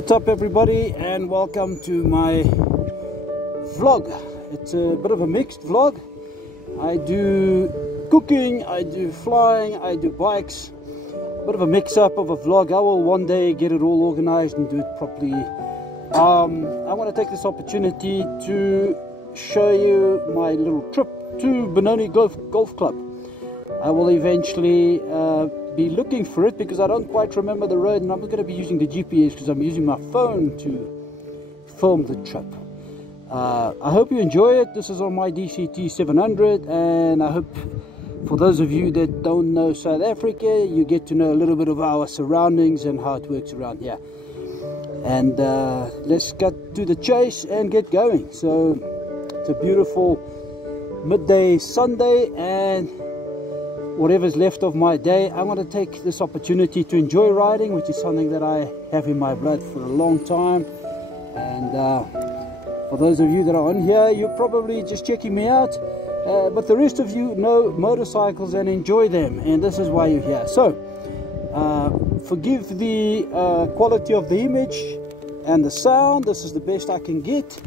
What's up everybody, and welcome to my vlog. It's a bit of a mixed vlog. I do cooking, I do flying, I do bikes. A bit of a mix-up of a vlog. I will one day get it all organized and do it properly. I want to take this opportunity to show you my little trip to Benoni Golf Club. I will eventually be looking for it because I don't quite remember the road, and I'm not going to be using the GPS because I'm using my phone to film the trip. I hope you enjoy it. This is on my DCT700, and I hope for those of you that don't know South Africa, you get to know a little bit of our surroundings and how it works around here. And let's get to the chase and get going. So it's a beautiful midday Sunday, and whatever's left of my day, I want to take this opportunity to enjoy riding, which is something that I have in my blood for a long time. And for those of you that are on here, you're probably just checking me out, but the rest of you know motorcycles and enjoy them, and this is why you're here. So forgive the quality of the image and the sound. This is the best I can get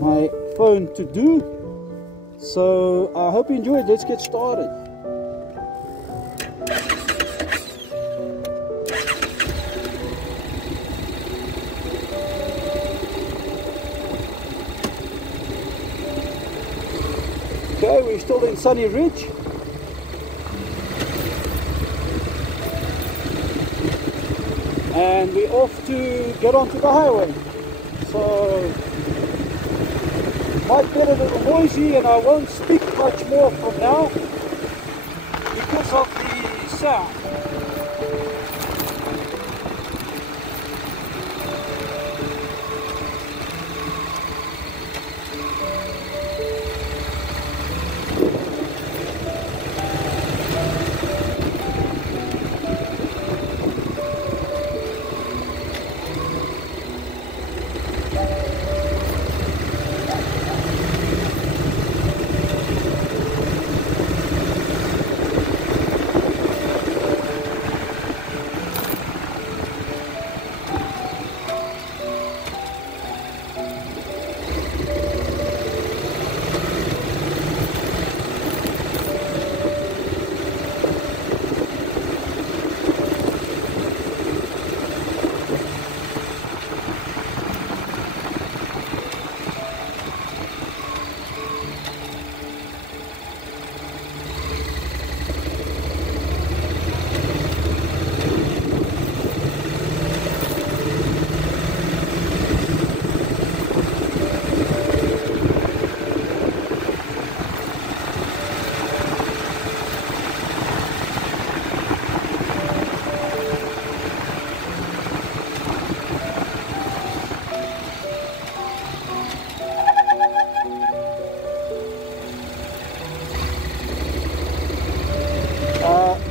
my phone to do. So I hope you enjoy it. Let's get started. Okay, we're still in Sunny Ridge. And we're off to get onto the highway. So might get a little noisy, and I won't speak much more from now because of the sound.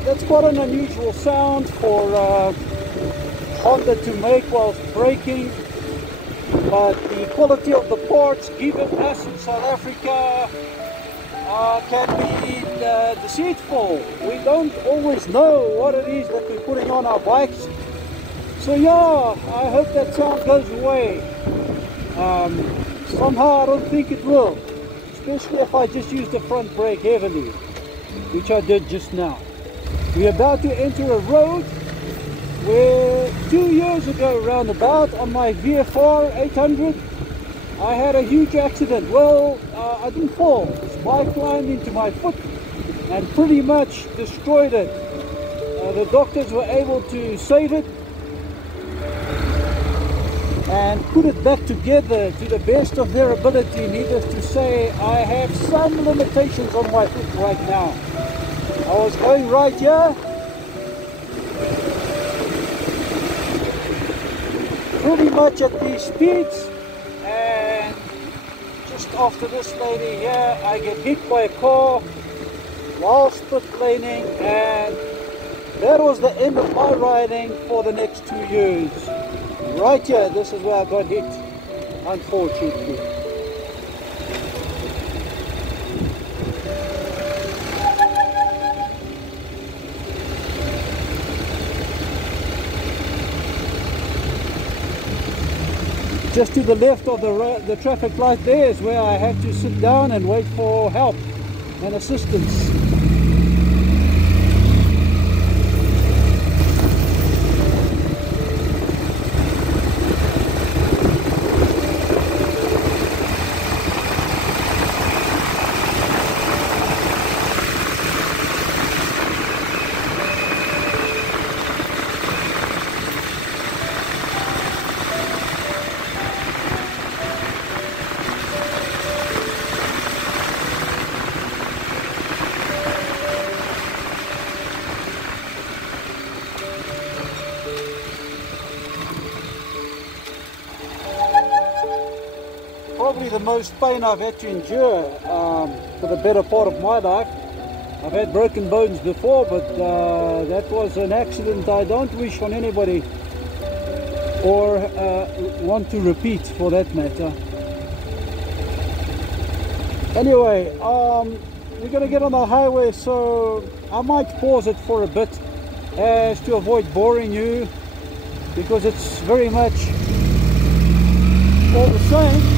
That's quite an unusual sound for Honda to make whilst braking, but the quality of the parts given us in South Africa can be deceitful. We don't always know what it is that we're putting on our bikes. So yeah, I hope that sound goes away. Somehow I don't think it will, especially if I just use the front brake heavily, which I did just now. We're about to enter a road where 2 years ago roundabout on my VFR 800 I had a huge accident. Well, I didn't fall. This bike climbed into my foot and pretty much destroyed it. The doctors were able to save it and put it back together to the best of their ability. Needless to say, I have some limitations on my foot right now. I was going right here, pretty much at these speeds, and just after this lady here, I get hit by a car while split laning, and that was the end of my riding for the next 2 years. Right here, this is where I got hit, unfortunately. Just to the left of the traffic light there is where I have to sit down and wait for help and assistance. Probably the most pain I've had to endure for the better part of my life. I've had broken bones before, but that was an accident I don't wish on anybody or want to repeat for that matter. Anyway, we're going to get on the highway, so I might pause it for a bit as to avoid boring you, because it's very much all the same.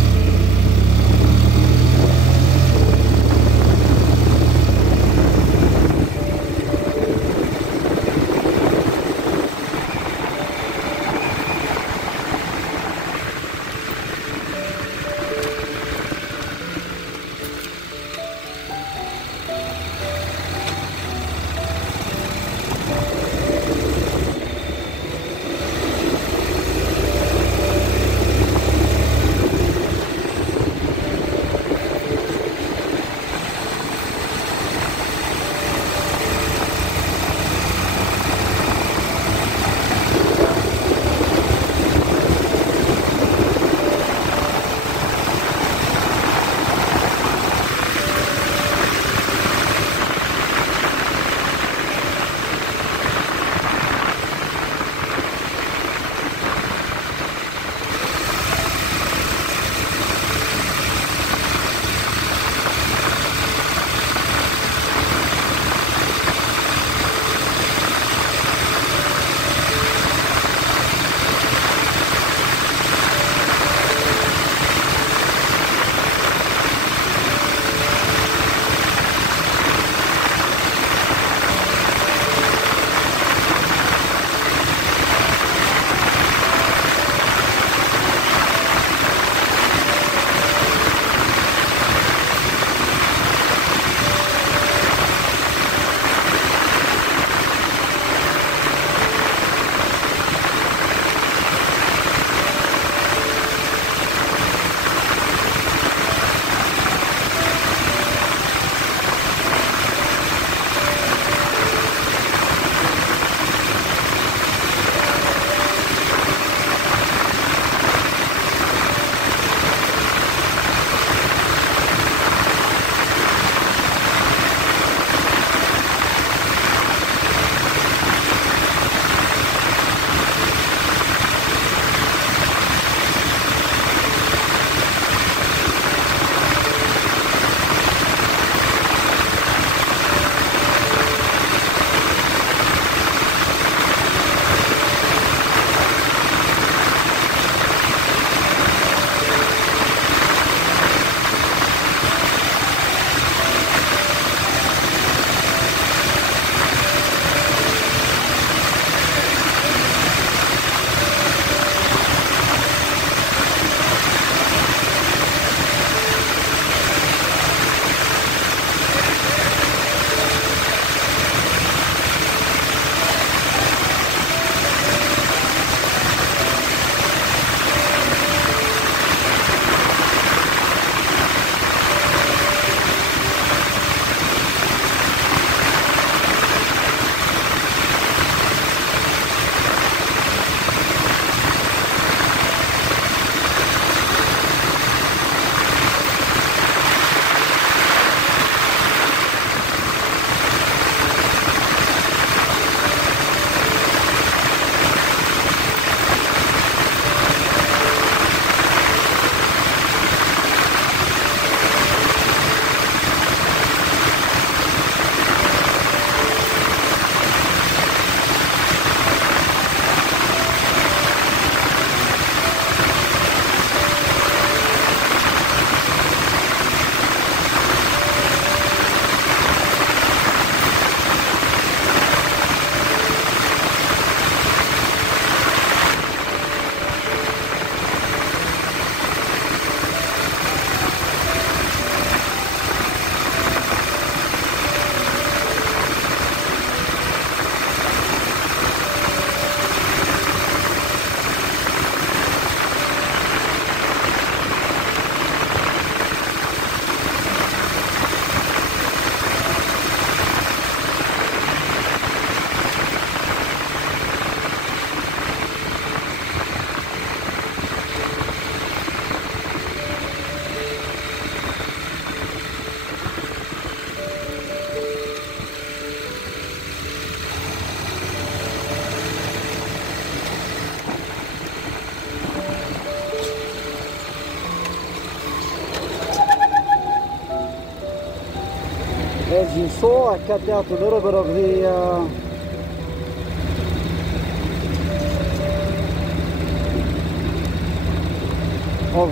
you saw, I cut out a little bit of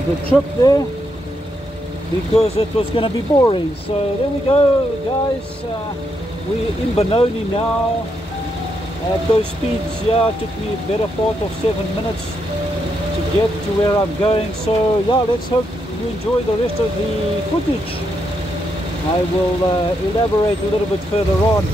the trip there, because it was going to be boring. So there we go, guys. We're in Benoni now. At those speeds, yeah, it took me a better part of 7 minutes to get to where I'm going. So yeah, let's hope you enjoy the rest of the footage. I will elaborate a little bit further on.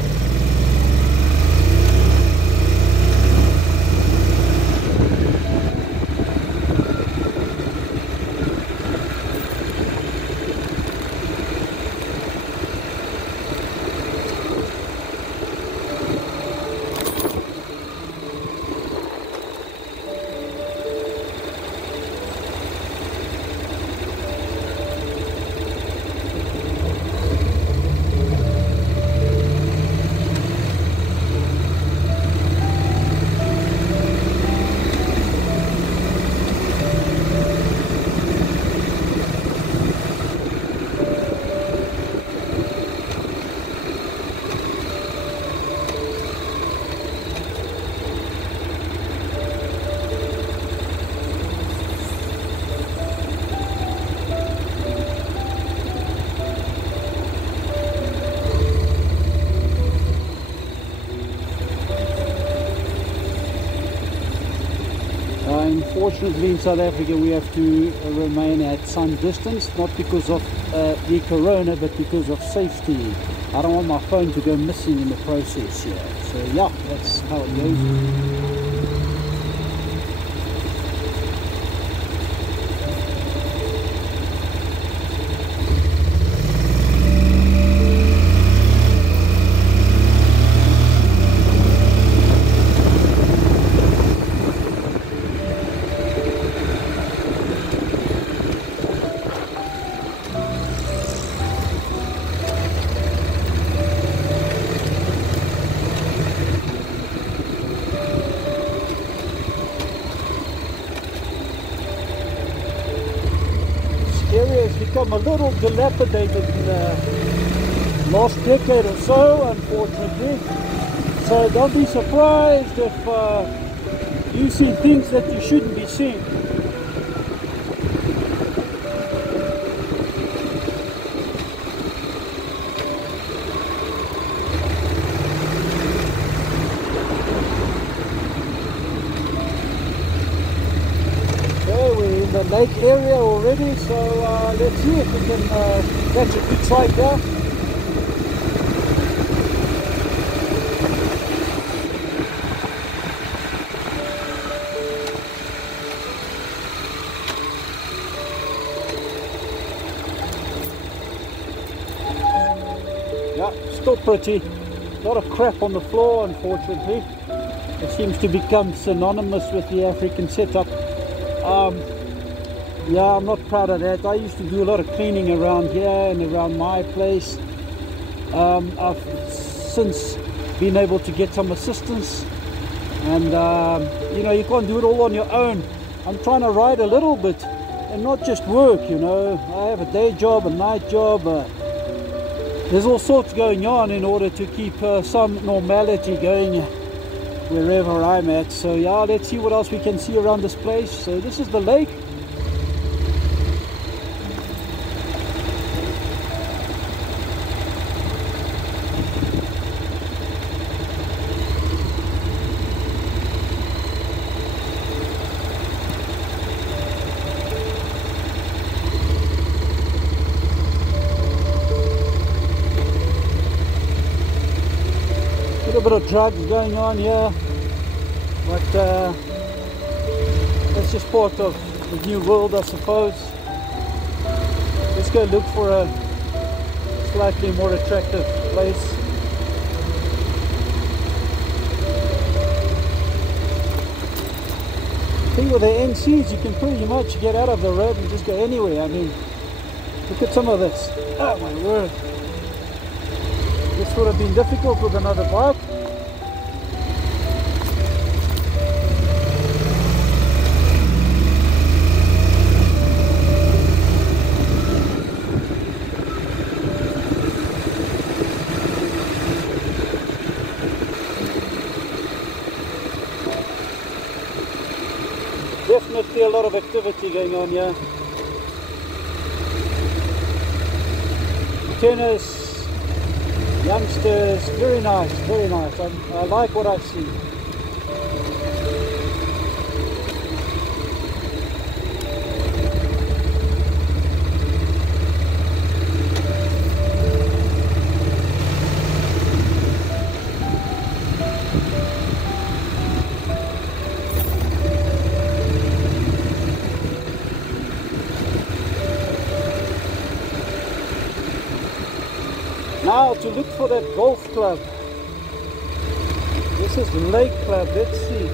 Unfortunately, in South Africa, we have to remain at some distance, not because of the corona, but because of safety. I don't want my phone to go missing in the process here. So yeah, that's how it goes. Area has become a little dilapidated in the last decade or so, unfortunately. So don't be surprised if you see things that you shouldn't be seeing. The lake area already, so let's see if we can catch a good sight there. Yeah, still pretty. A lot of crap on the floor, unfortunately. It seems to become synonymous with the African setup. Yeah, I'm not proud of that. I used to do a lot of cleaning around here and around my place. I've since been able to get some assistance, and you know, you can't do it all on your own. I'm trying to ride a little bit and not just work, you know. I have a day job, a night job. There's all sorts going on in order to keep some normality going wherever I'm at. So yeah, let's see what else we can see around this place. So this is the lake. A bit of drugs going on here, but that's just part of the new world, I suppose. Let's go look for a slightly more attractive place. I think with the NCs you can pretty much get out of the road and just go anywhere. I mean, look at some of this. Oh my word. This would have been difficult with another bike. Definitely a lot of activity going on here. Tennis, youngsters, very nice, very nice. I like what I see. Now to look for that golf club. This is Lake Club, let's see.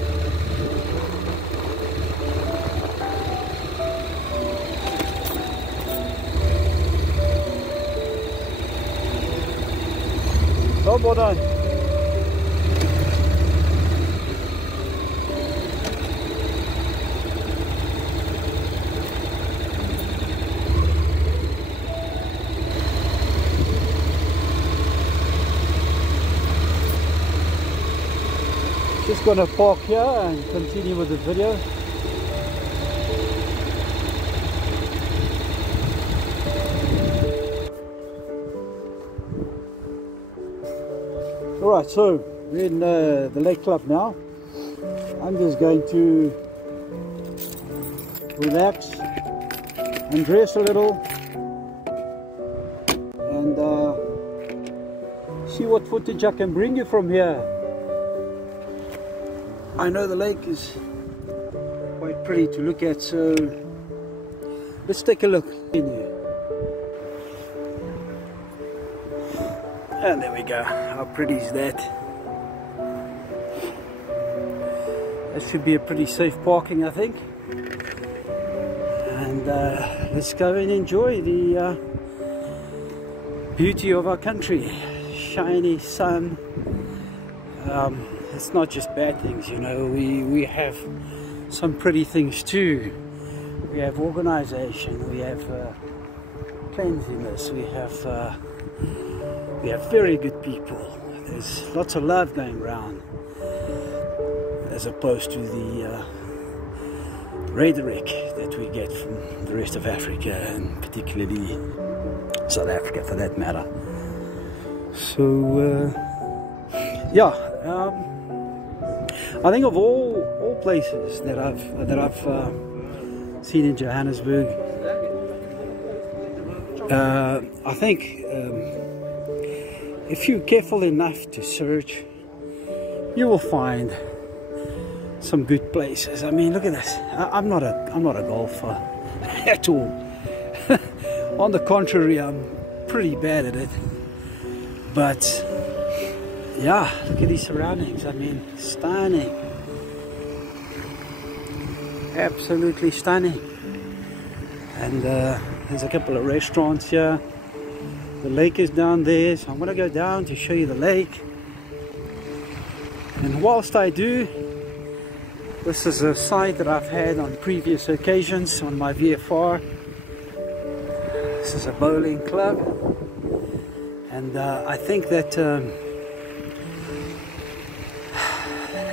So well done. Just gonna park here and continue with the video. Alright, so we're in the Lake Club now. I'm just going to relax, undress a little, and see what footage I can bring you from here. I know the lake is quite pretty to look at, so let's take a look in here. And there we go. How pretty is that? That should be a pretty safe parking, I think. And let's go and enjoy the beauty of our country. Shiny sun. It's not just bad things, you know. We have some pretty things too. We have organization, we have cleanliness, we have very good people. There's lots of love going around, as opposed to the rhetoric that we get from the rest of Africa, and particularly South Africa for that matter. So yeah, I think of all places that I've seen in Johannesburg, I think if you're careful enough to search, you will find some good places. I mean, look at this. I'm not a golfer at all. On the contrary, I'm pretty bad at it. But yeah, look at these surroundings. I mean, stunning. Absolutely stunning. And there's a couple of restaurants here. The lake is down there, so I'm going to go down to show you the lake. And whilst I do, this is a site that I've had on previous occasions on my VFR. This is a bowling club. And I think that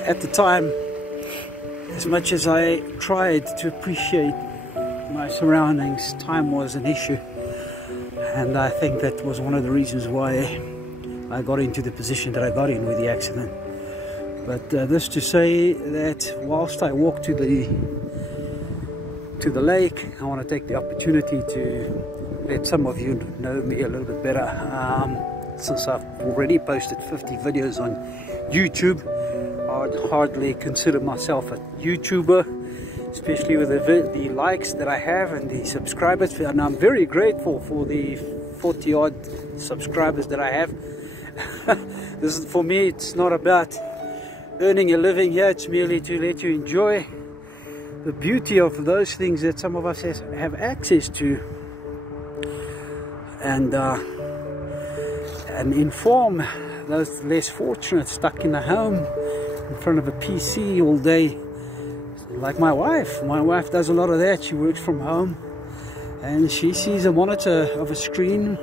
at the time, as much as I tried to appreciate my surroundings, time was an issue. And I think that was one of the reasons why I got into the position that I got in with the accident. But this to say that whilst I walk to the lake, I want to take the opportunity to let some of you know me a little bit better. Since I've already posted 50 videos on YouTube, I'd hardly consider myself a YouTuber, especially with the likes that I have and the subscribers. And I'm very grateful for the 40 odd subscribers that I have. This is, for me, it's not about earning a living here, it's merely to let you enjoy the beauty of those things that some of us have access to, and inform those less fortunate, stuck in the home in front of a PC all day, like my wife. My wife does a lot of that. She works from home and she sees a monitor of a screen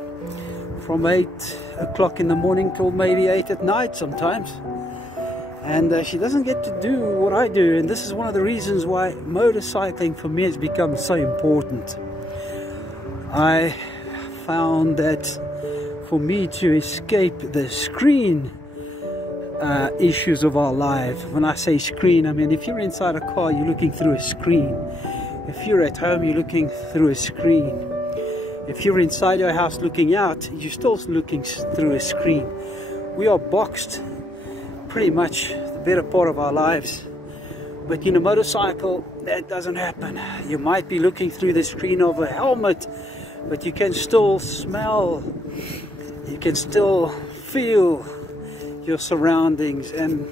from 8 o'clock in the morning till maybe 8 at night sometimes. and she doesn't get to do what I do. And this is one of the reasons why motorcycling for me has become so important. I found that for me to escape the screen issues of our life, when I say screen, I mean if you're inside a car, you're looking through a screen. If you're at home, you're looking through a screen. If you're inside your house looking out, you're still looking through a screen. We are boxed pretty much the better part of our lives. But in a motorcycle, that doesn't happen. You might be looking through the screen of a helmet, but you can still smell, you can still feel your surroundings. And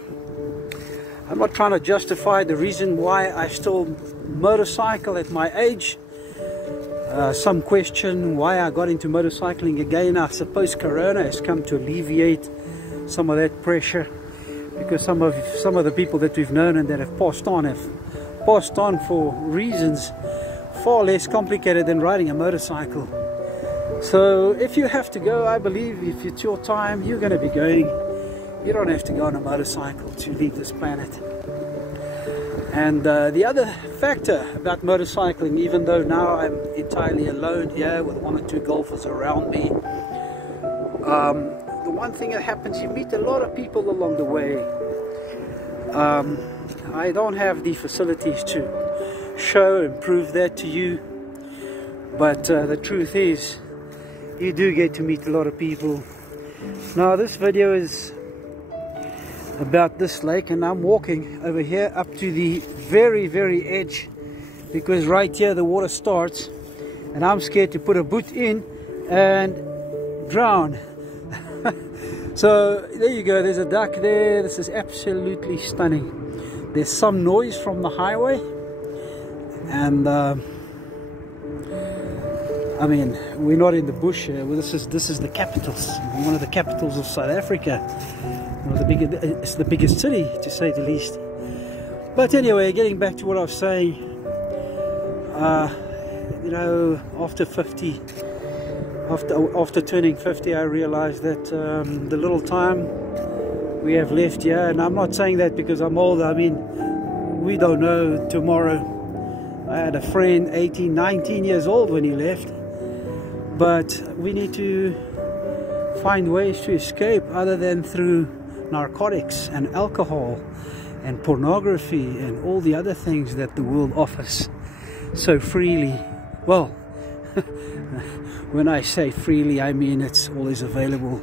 I'm not trying to justify the reason why I still motorcycle at my age. Some question why I got into motorcycling again. I suppose Corona has come to alleviate some of that pressure, because some of the people that we've known and that have passed on for reasons far less complicated than riding a motorcycle. So if you have to go, I believe if it's your time, you're going to be going. You don't have to go on a motorcycle to leave this planet. And the other factor about motorcycling, even though now I'm entirely alone here with one or two golfers around me, the one thing that happens, you meet a lot of people along the way. I don't have the facilities to show and prove that to you, but the truth is, you do get to meet a lot of people. Now this video is about this lake, and I'm walking over here up to the very edge, because right here the water starts and I'm scared to put a boot in and drown. So there you go, there's a duck there. This is absolutely stunning. There's some noise from the highway, and I mean, we're not in the bush here. Well, this is the capitals, one of the capitals of South Africa. It's the biggest city, to say the least. But anyway, getting back to what I was saying, you know, after turning 50, I realized that the little time we have left here, and I'm not saying that because I'm older. I mean, we don't know tomorrow. I had a friend 18, 19 years old when he left, but we need to find ways to escape other than through narcotics and alcohol and pornography and all the other things that the world offers so freely. Well, when I say freely, I mean it's always available.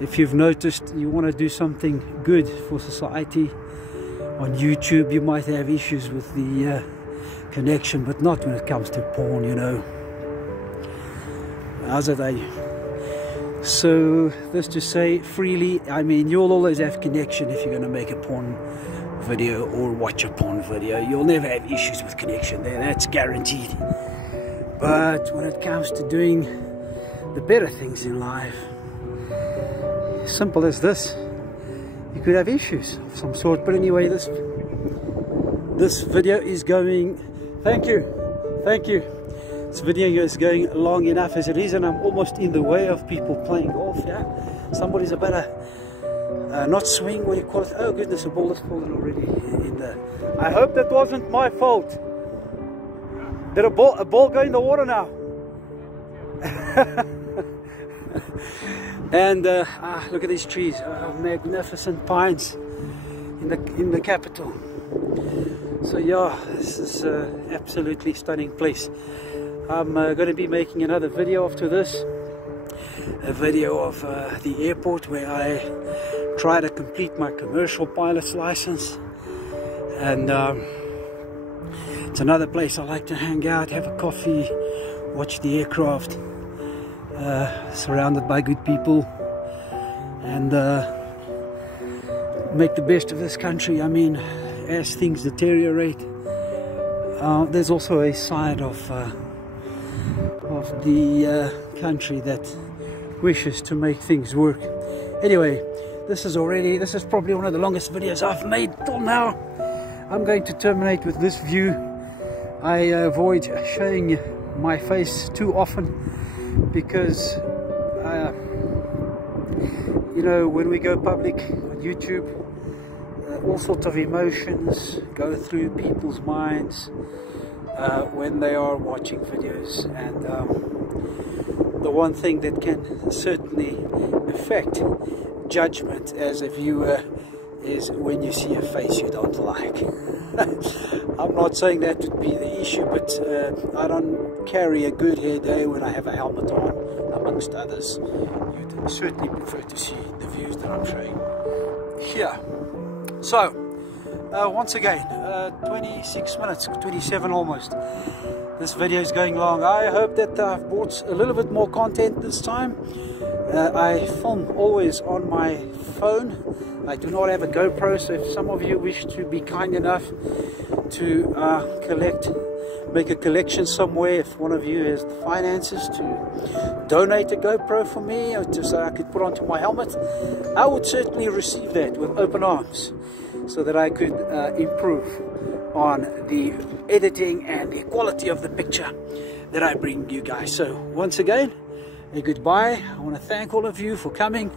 If you've noticed, you want to do something good for society on YouTube, you might have issues with the connection, but not when it comes to porn, you know. How's it, eh? So this to say, freely, I mean, you'll always have connection if you're going to make a porn video or watch a porn video. You'll never have issues with connection there, that's guaranteed. But when it comes to doing the better things in life, simple as this, you could have issues of some sort. But anyway, this video is going, thank you, this video is going long enough as it is, and I'm almost in the way of people playing golf. Yeah, somebody's about to not swing, what do you call it? Oh goodness, a ball has fallen already in the... I hope that wasn't my fault. Did a ball go in the water now? And look at these trees, magnificent pines in the capital. So yeah, this is an absolutely stunning place. I'm going to be making another video after this, a video of the airport where I try to complete my commercial pilot's license, and it's another place I like to hang out, have a coffee, watch the aircraft, surrounded by good people, and make the best of this country. I mean, as things deteriorate, there's also a side of the country that wishes to make things work. Anyway, this is probably one of the longest videos I've made till now. I'm going to terminate with this view. I avoid showing my face too often because you know, when we go public on YouTube, all sorts of emotions go through people's minds when they are watching videos, and the one thing that can certainly affect judgment as a viewer is when you see a face you don't like. I'm not saying that would be the issue, but I don't carry a good hair day when I have a helmet on, amongst others. You'd certainly prefer to see the views that I'm showing here. So, once again, 26 minutes, 27 almost. This video is going long. I hope that I've brought a little bit more content this time. I film always on my phone. I do not have a GoPro, so if some of you wish to be kind enough to make a collection somewhere, if one of you has the finances to donate a GoPro for me, or so I could put onto my helmet, I would certainly receive that with open arms, so that I could improve on the editing and the quality of the picture that I bring you guys. So once again, a goodbye. I want to thank all of you for coming,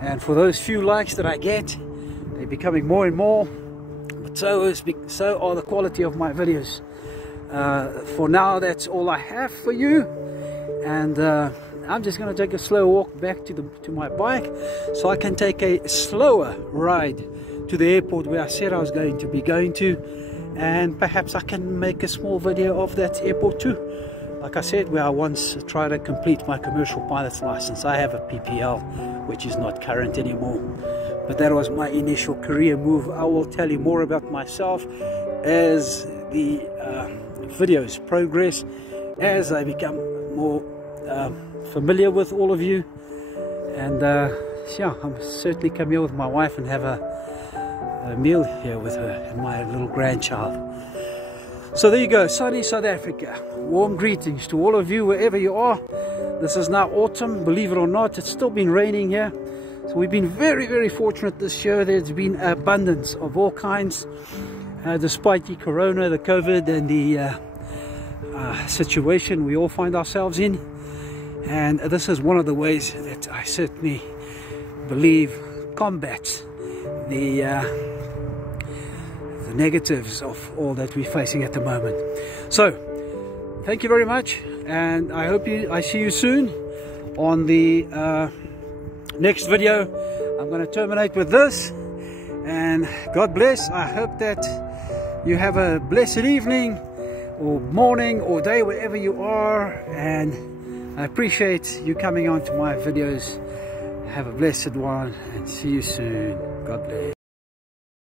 and for those few likes that I get, they're becoming more and more, but so are the quality of my videos. For now, that's all I have for you, and I'm just going to take a slow walk back to my bike, so I can take a slower ride to the airport where I said I was going to be going to, and perhaps I can make a small video of that airport too. Like I said, where I once tried to complete my commercial pilot's license. I have a PPL, which is not current anymore, but that was my initial career move. I will tell you more about myself as the videos progress, as I become more familiar with all of you, and yeah, I'm certainly come here with my wife and have a meal here with her and my little grandchild. So there you go, sunny South Africa. Warm greetings to all of you wherever you are. This is now autumn, believe it or not. It's still been raining here, so we've been very, very fortunate this year. There's been abundance of all kinds, despite the corona, the COVID, and the situation we all find ourselves in. And this is one of the ways that I certainly believe combats the negatives of all that we're facing at the moment. So thank you very much, and I hope I see you soon on the next video. I'm going to terminate with this, and God bless. I hope that you have a blessed evening or morning or day wherever you are, and I appreciate you coming on to my videos. Have a blessed one, and see you soon. God bless.